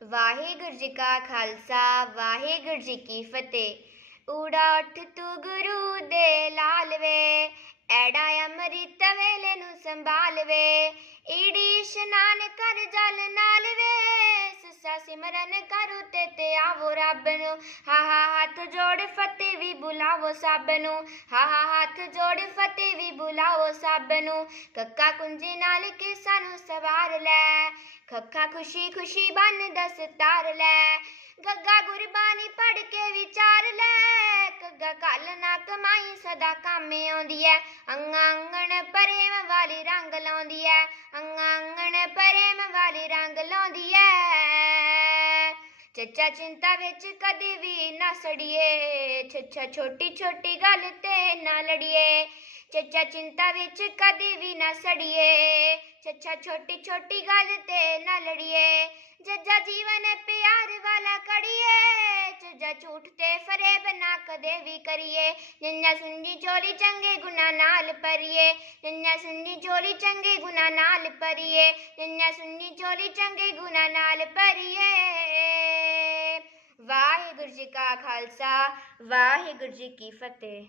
ਵਾਹਿਗੁਰੂ ਜੀ ਕਾ ਖਾਲਸਾ, ਵਾਹਿਗੁਰੂ ਜੀ ਕੀ ਫਤਿਹ। ਊੜਾ ਉੱਠ ਤੂੰ ਗੁਰੂ ਦੇ ਲਾਲ ਵੇ, ਐੜਾ ਅੰਮ੍ਰਿਤ ਵੇਲੇ ਨੂੰ ਸੰਭਾਲ ਵੇ। ਈੜੀ ਇਸ਼ਨਾਨ ਕਰ ਜਲ ਨਾਲ ਵੇ, ਸੱਸਾ ਸਿਮਰਨ ਕਰੋ ਤੇ ਤੇ ਆਵੋ ਰੱਬ ਨੂੰ। ਹਾ ਹਾ, ਹੱਥ ਜੋੜ ਫਤਿਹ ਵੀ ਬੁਲਾਵੋ ਸਭ ਨੂੰ। ਹਾ ਹਾ, ਹੱਥ ਜੋੜ ਫਤਿਹ ਵੀ ਬੁਲਾਵੋ ਸਭ ਨੂੰ। ਕੱਕਾ ਕੁੰਜੀ ਨਾਲ ਕੇ ਸਾਨੂੰ ਸਵਾਰ ਲੈ ਖੱਖਾ ਖੁਸ਼ੀ ਖੁਸ਼ੀ ਬਨ ਦਸਤਾਰ ਲੈ, ਗੱਗਾ ਗੁਰਬਾਣੀ ਪੜ ਕੇ ਵਿਚਾਰ ਲੈ ਕੱਗਾ ਕੱਲ ਨਾ ਕਮਾਈ ਸਦਾ ਕੰਮ ਆਉਂਦੀ ਐ ਅੰਗਾਂਗਣ ਅੰਗਣ ਵਾਲੀ ਰੰਗ ਲਾਉਂਦੀ ਐ ਅੰਗਾਂਗਣ ਅੰਗਣ ਵਾਲੀ ਰੰਗ ਲਾਉਂਦੀ ਐ। ਚੱਚਾ ਚਿੰਤਾ ਵਿੱਚ ਕਦੇ ਵੀ ਨਾ ਸੜੀਏ ਛੱਛਾ ਛੋਟੀ ਛੋਟੀ ਗੱਲ ਤੇ ਨਾ ਲੜੀਏ, ਚੱਚਾ ਚਿੰਤਾ ਵਿੱਚ ਕਦੇ ਵੀ ਨਾ ਸੜੀਏ। ਛੱਛਾ ਛੋਟੀ ਛੋਟੀ ਗੱਲ ਤੇ ਨਾ ਲੜੀਏ, ਜੱਜਾ ਜੀਵਨ ਪਿਆਰ ਵਾਲਾ ਕੜੀਏ ਚੱਜਾ ਝੂਠ ਤੇ ਫਰੇਬ ਨਾ ਕਦੇ ਵੀ ਕਰੀਏ ਨੰਨਾ ਸੁੰਦੀ ਚੋਰੀ ਚੰਗੇ ਗੁਨਾ ਨਾਲ ਪਰੀਏ ਨੰਨਾ ਸੁੰਦੀ ਚੋਰੀ ਚੰਗੇ ਗੁਨਾ ਨਾਲ ਪਰੀਏ ਨੰਨਾ ਸੁੰਦੀ ਚੋਰੀ ਚੰਗੇ ਗੁਨਾ ਨਾਲ ਪਰੀਏ ਵਾਹਿਗੁਰੂ ਜੀ ਕਾ ਖਾਲਸਾ, ਵਾਹਿਗੁਰੂ ਜੀ ਕੀ ਫਤਿਹ।